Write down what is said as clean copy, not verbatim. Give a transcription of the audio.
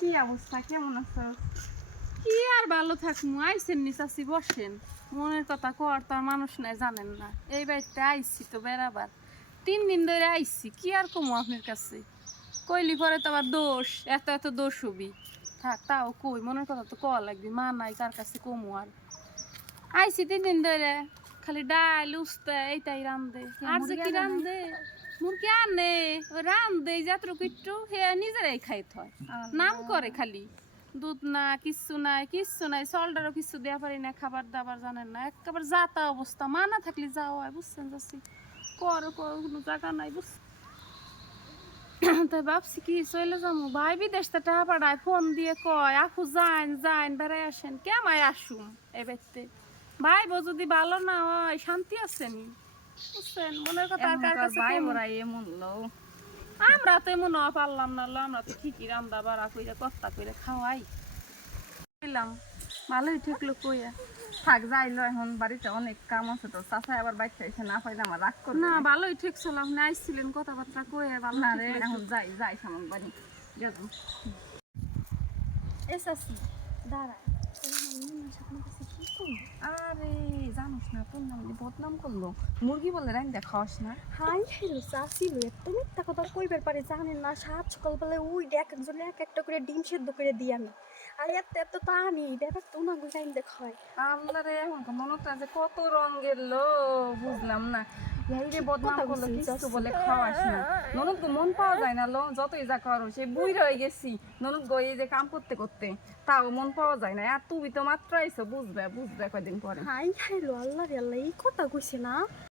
কি অবস্থা, কেমন আছো? কি আর ভালো থাকমু, আইসেন নি চাচি বসেন। মনের কথা কর তো আর মানুষ নাই জানেন না। এই বাড়িতে আইসি তো বেড়াবার, 3 দিন ধরে আইসি, কি আর কমু আপনার কাছে। কইলি পরে তো আবার দোষ, এত এত দোষ হবি। থাক তাও কই, মনের কথা তো কওয়া লাগবি, মা নাই কার কাছে কমু আর। আইসি 3 দিন ধরে, খালি ডাল উস্তে এইটাই রান্ধে, আর যে কি রান্ধে। মুরগি আনে ওই রান্ধে যতটুকু একটু হে নিজেরাই খাইতে হয়, নাম করে খালি। দুধ না কিচ্ছু নাই, কিচ্ছু নাই, সল্টারও কিছু দেওয়া পারি না, খাবার দাবার জানেন না, একেবারে যাতা অবস্থা। মা না থাকলে যাও হয়, বুঝছেন যাচ্ছি কর কোনো জায়গা নাই বুঝ। তাই ভাবছি কি চলে যাবো, ভাই বিদেশ থেকে টাকা পাঠায়, ফোন দিয়ে কয় আপু যান যান বেড়াই আসেন, কেমায় আসুম এ বাড়িতে। ভাই বউ যদি ভালো না হয় শান্তি আছে নি, বুঝছেন মনের কথা আর কার কাছে ভাই কমু? বড়াই এমন লো। আমরা তো এমন পারলাম না, আমরা তো ঠিকই রান্দা বাড়া কইরা কর্তা কইরা খাওয়াই দিলাম, ভালোই ঠেকলো কইয়া। থাক যাইলো, এখন বাড়িতে অনেক কাম আছে তো। চাচা আবার বাইতে এসে না পাইলে আমার রাগ করবে না না। ভালোই ঠেকছিল, আপনি আইসছিলেন কথাবার্তা কইয়া ভালো না রে, ঠেকলো। এখন যাই যাই সামন বাড়ি যাবো। এ চাচি দাঁড়ায়, আপনার কাছে কি করবো? আরে জানোস না, তোর নাম বদনাম করলো। মুরগি বলে রাইন্দা খাওয়াস না। হাই হ্যালো চাচি লো, এত মিথ্যা কথা কইবার পারে জানেন না? সাত সকালবেলায় ওই এক একজনে এক একটা করে ডিম সেদ্ধ করে দিই আমি, আর এত এত তো আমি ব্যাপার তো না গুজাইন দেখায়। আল্লাহ রে, এখন মনটা যে কত রঙের লোক বুঝলাম না। এই রে বদনাম কথা করলো, বলছিস, কিছু চাচি? বলে খাওয়াস না। ননদ গো মন পাওয়া যায় না লো, যতই যা করো। সেই বুই রয়ে গেছি ননদ গো, এই যে কাম করতে করতে তাও মন পাওয়া যায় না। আর তুমি তো মাত্র আইছো, বুঝবে বুঝবে কয়দিন পরে। হাই হ্যালো, আল্লাহ রে আল্লাহ, এই কথা কইছে না?